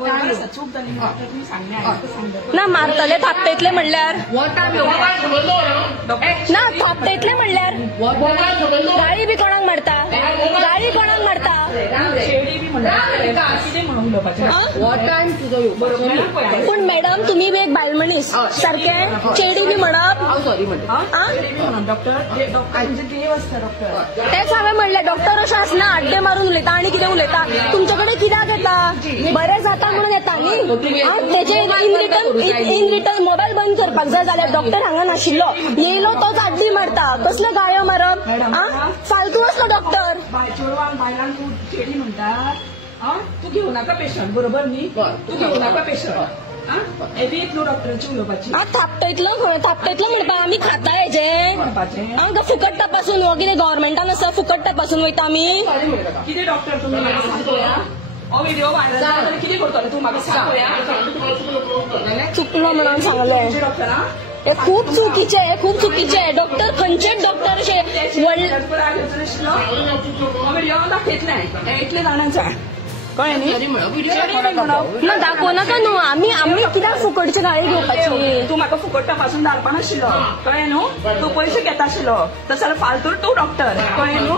चूक जाली तुम्ही सांगले ना मारतले थापटेतले म्हणल्यार ना थापटेतले म्हणल्यार गाळी बी कोणाक मारता गाळी कोणाक मारता पण मॅडम तुम्ही बी एक बायल मनीस सारखे चेडी बी म्हणप तेच हांवें म्हणलें डॉक्टर अशें आसना आड्डे मारून उलयता आनी कितें उलयता तुमच्याकडे कित्याक येता बरें जाता म्हणून येता न्ही तेजे इन रिटर्न मोबायल बंद करपाक जाय जाल्यार डॉक्टर हांगा नाशिल्लो येयलो तोच आड्डी मारता कसलो गायो मारप फालतू असलो डॉक्टर तू घेऊ नका पेशंट बरोबर न्ही तू घेऊ नका पेशंट एवीत न्हू डॉक्टरांची उलोवपाची थापटयतलो म्हणपा आमी खाता हेजे आमकां फुकट तपासून हो कितें गव्हर्मेंटान आसा फुकट तपासून वयता आमी कितें डॉक्टर तुमी हो व्हिडिओ व्हायरल जालो कितें करतले तूं म्हाका सांग चुकलो म्हणून सांगलें हे खूप चुकीचे डॉक्टर खंयचे डॉक्टर अशे व्हिडिओ दाखयतले इतले जाणांचा कळ्ळें न्ही ना दाखोव नाका न्हू आमी कित्याक फुकटची गाळी घेवपाची तू म्हाका फुकट तपासून धाडपा नाशिल्लो कळ्ळें न्हू तू पयशे घेता आशिल्लो तस जाल्यार फालतू तूं डॉक्टर कळ्ळें न्हू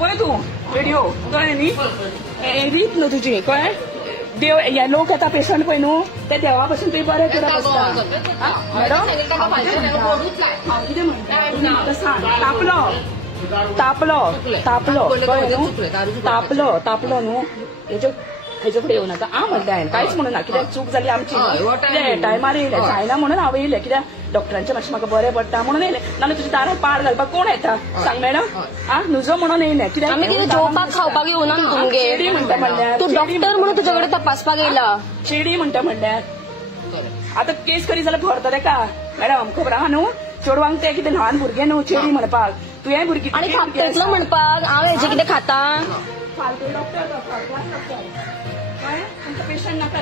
पळय तूं व्हिडिओ कळ्ळें न्ही रीत न्हू तुजी कळ्ळें देव हे लोक येता पेशंट पळय न्हू ते देवा पासून ते बरें करप आसता मॅडम हांव कितें म्हणटा सांग तापलो कळ्ळें न्हू तापलो न्हू हेजे फुडें येवं नाका म्हणटा हांवें कांयच म्हणूना कित्याक चूक जाली आमची टायमार येयले जायना म्हणून हांव येयलें कित्याक डॉक्टरांचें मातशें म्हाका बरें पडटा म्हणून येयलें नाल्यार तुज्या दारार पाड घालपाक कोण येता सांग मॅडम न्हूजो म्हणून येयलें कित्याक आमी कितें जेवपाक खावपाक येवना तुमगे म्हणटा म्हणल्यार तूं डॉक्टर म्हणून तुजे कडेन तपासपाक येयला चेडी म्हणटा म्हणल्यार आतां केस करी जाल्यार भरतले का मॅडम खबर आहा न्हू चेडवांक ते कितें ल्हान भुरगे न्हू चेडी म्हणपाक तुवें भुरगीं आनी थापटेतलो म्हणपाक हांव हेजें कितें खाता फालतू डॉक्टर पेशंट नाका